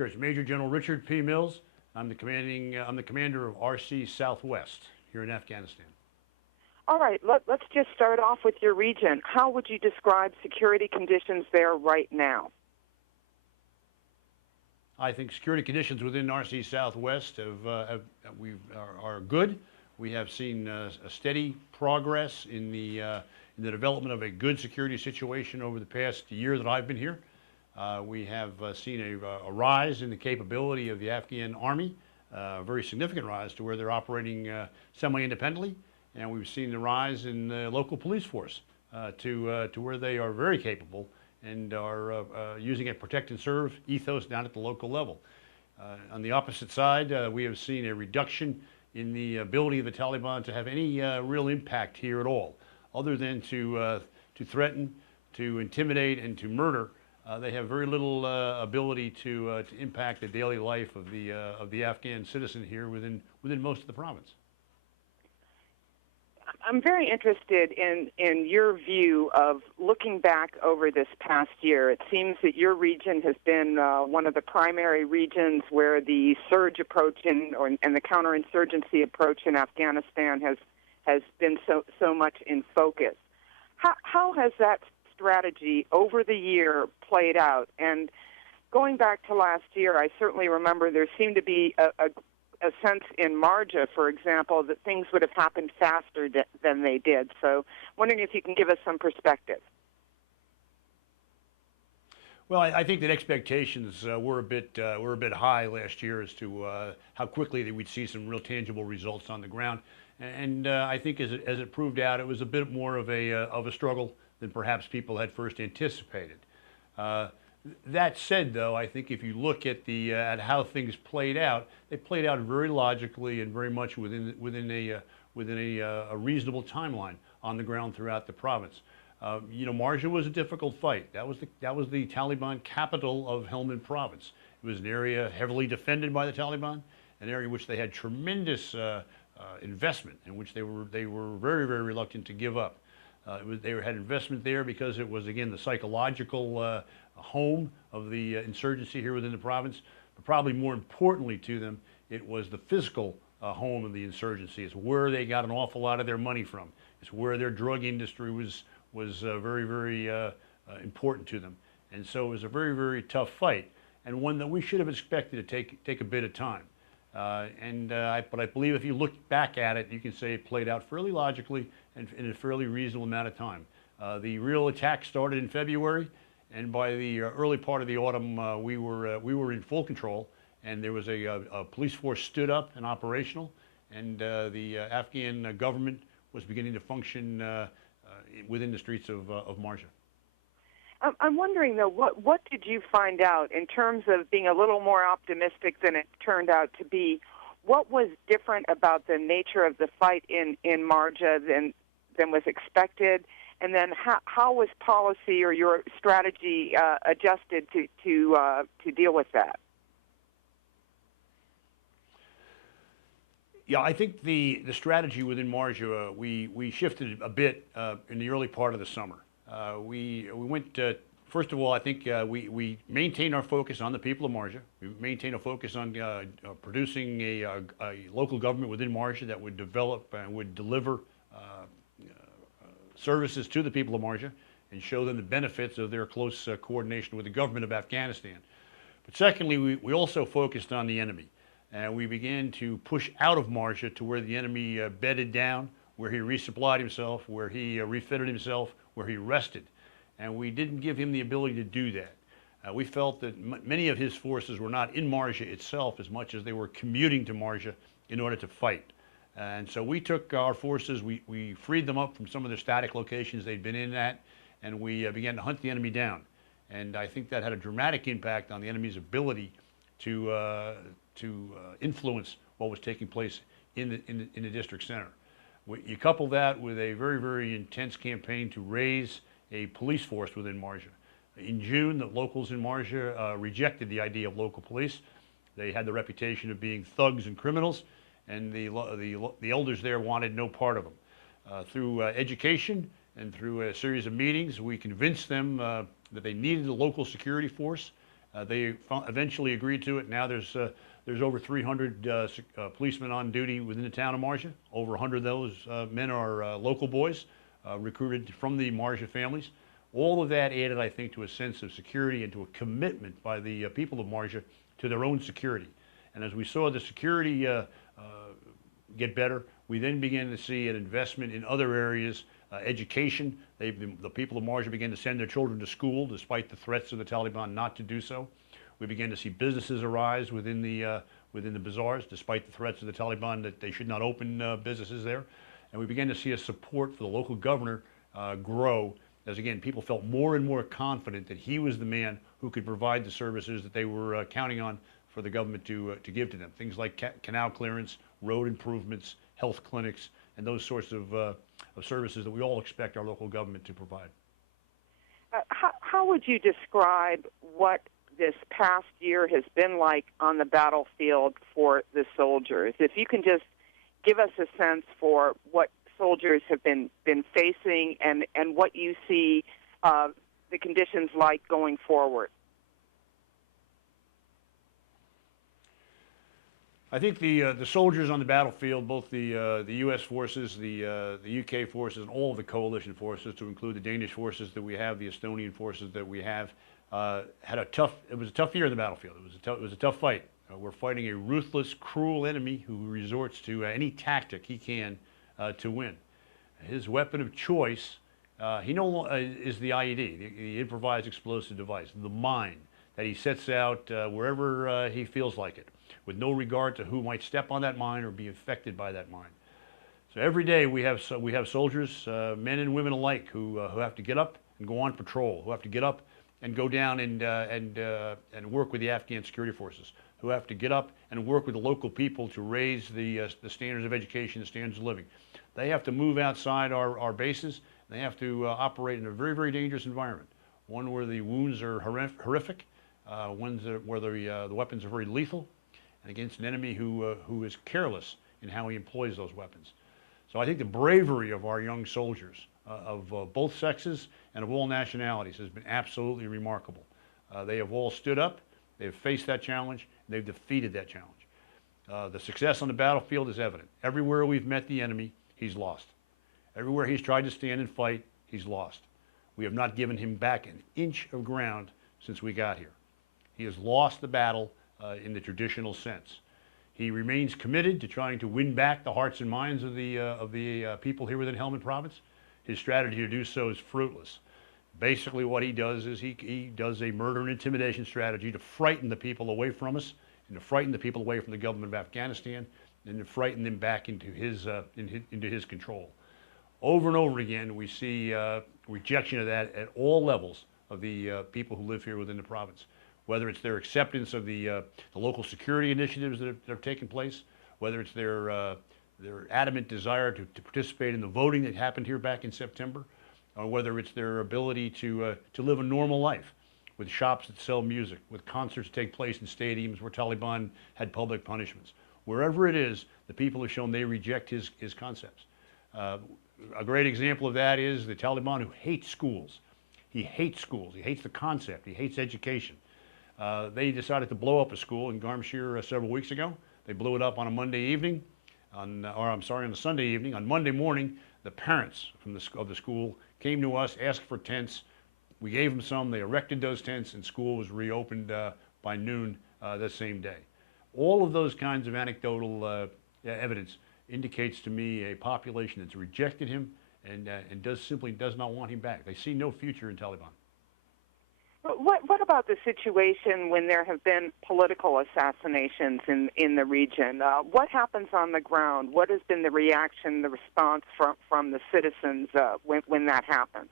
Sure, it's Major General Richard P. Mills. I'm the commander of RC Southwest here in Afghanistan. All right, let's just start off with your region. How would you describe security conditions there right now? I think security conditions within RC Southwest are good. We have seen a steady progress in the development of a good security situation over the past year that I've been here. We have seen a rise in the capability of the Afghan Army, a very significant rise to where they're operating semi-independently, and we've seen the rise in the local police force to where they are very capable and are using a protect and serve ethos down at the local level. On the opposite side, we have seen a reduction in the ability of the Taliban to have any real impact here at all, other than to threaten, to intimidate, and to murder. They have very little ability to impact the daily life of the Afghan citizen here within most of the province. I'm very interested in your view of looking back over this past year. It seems that your region has been one of the primary regions where the surge approach and the counterinsurgency approach in Afghanistan has been so much in focus. How has that strategy over the year played out? And going back to last year, I certainly remember there seemed to be a sense in Marja, for example, that things would have happened faster than they did. So wondering if you can give us some perspective. Well, I think that expectations were a bit high last year as to how quickly that we'd see some real tangible results on the ground, and I think as it proved out, it was a bit more of a struggle than perhaps people had first anticipated. That said, though, I think if you look at at how things played out, they played out very logically and very much within a reasonable timeline on the ground throughout the province. Marja was a difficult fight. That was the Taliban capital of Helmand province. It was an area heavily defended by the Taliban, an area in which they had tremendous investment, in which they were very, very reluctant to give up. They had investment there because it was, again, the psychological home of the insurgency here within the province, but probably more importantly to them, it was the physical home of the insurgency. It's where they got an awful lot of their money from. It's where their drug industry was very, very important to them. And so it was a very, very tough fight, and one that we should have expected to take a bit of time. But I believe if you look back at it, you can say it played out fairly logically and in a fairly reasonable amount of time. The real attack started in February, and by the early part of the autumn, we were in full control, and there was a police force stood up and operational, and the Afghan government was beginning to function within the streets of Marja. I'm wondering, though, what did you find out in terms of being a little more optimistic than it turned out to be? What was different about the nature of the fight in Marja than was expected? And then how was policy or your strategy adjusted to deal with that? Yeah, I think the strategy within Marja, we shifted a bit in the early part of the summer. We went, first of all, I think we maintained our focus on the people of Marja. We maintained a focus on producing a local government within Marja that would develop and would deliver services to the people of Marja and show them the benefits of their close coordination with the government of Afghanistan. But secondly, we also focused on the enemy. And we began to push out of Marja to where the enemy bedded down, where he resupplied himself, where he refitted himself, where he rested. And we didn't give him the ability to do that. We felt that many of his forces were not in Marja itself as much as they were commuting to Marja in order to fight. And so we took our forces, we freed them up from some of the static locations they'd been in at, and we began to hunt the enemy down. And I think that had a dramatic impact on the enemy's ability to influence what was taking place in the district center. You couple that with a very, very intense campaign to raise a police force within Marja. In June, the locals in Marja rejected the idea of local police. They had the reputation of being thugs and criminals, and the elders there wanted no part of them. Through education and through a series of meetings, we convinced them that they needed a local security force, They eventually agreed to it. Now there's over 300 policemen on duty within the town of Marja. Over 100 of those men are local boys, recruited from the Marja families. All of that added, I think, to a sense of security and to a commitment by the people of Marja to their own security. And as we saw the security get better, we then began to see an investment in other areas, education. The people of Marja began to send their children to school despite the threats of the Taliban not to do so. We began to see businesses arise within the bazaars, despite the threats of the Taliban that they should not open businesses there. And we began to see a support for the local governor grow as, again, people felt more and more confident that he was the man who could provide the services that they were counting on for the government to give to them. Things like canal clearance, road improvements, health clinics, and those sorts of services that we all expect our local government to provide. How would you describe what this past year has been like on the battlefield for the soldiers? If you can just give us a sense for what soldiers have been facing and what you see the conditions like going forward. I think the soldiers on the battlefield, both the U.S. forces, the UK forces, and all of the coalition forces, to include the Danish forces that we have, the Estonian forces that we have, it was a tough year in the battlefield. It was a tough fight. We're fighting a ruthless, cruel enemy who resorts to any tactic he can to win. His weapon of choice, is the IED, the improvised explosive device, the mine that he sets out wherever he feels like it, with no regard to who might step on that mine or be affected by that mine. So every day we have soldiers, men and women alike, who have to get up and go on patrol, who have to get up and go down and work with the Afghan security forces, who have to get up and work with the local people to raise the standards of education, the standards of living. They have to move outside our bases. They have to operate in a very, very dangerous environment, one where the wounds are horrific, ones where the weapons are very lethal, and against an enemy who is careless in how he employs those weapons. So I think the bravery of our young soldiers of both sexes and of all nationalities has been absolutely remarkable. They have all stood up, they have faced that challenge, and they've defeated that challenge. The success on the battlefield is evident. Everywhere we've met the enemy, he's lost. Everywhere he's tried to stand and fight, he's lost. We have not given him back an inch of ground since we got here. He has lost the battle in the traditional sense. He remains committed to trying to win back the hearts and minds of the people here within Helmand province. His strategy to do so is fruitless. Basically what he does is he does a murder and intimidation strategy to frighten the people away from us, and to frighten the people away from the government of Afghanistan, and to frighten them back into his control. Over and over again, we see rejection of that at all levels of the people who live here within the province, whether it's their acceptance of the local security initiatives that have taken place, whether it's their adamant desire to participate in the voting that happened here back in September, or whether it's their ability to live a normal life with shops that sell music, with concerts that take place in stadiums where Taliban had public punishments. Wherever it is, the people have shown they reject his concepts. A great example of that is the Taliban, who hates schools. He hates schools. He hates the concept. He hates education. They decided to blow up a school in Garmshire several weeks ago. They blew it up on a Monday evening, on a Sunday evening. On Monday morning, the parents of the school came to us, asked for tents. We gave them some. They erected those tents, and school was reopened by noon that same day. All of those kinds of anecdotal evidence indicates to me a population that's rejected him and simply does not want him back. They see no future in Taliban. What about the situation when there have been political assassinations in the region? What happens on the ground? What has been the reaction, the response from the citizens when that happens?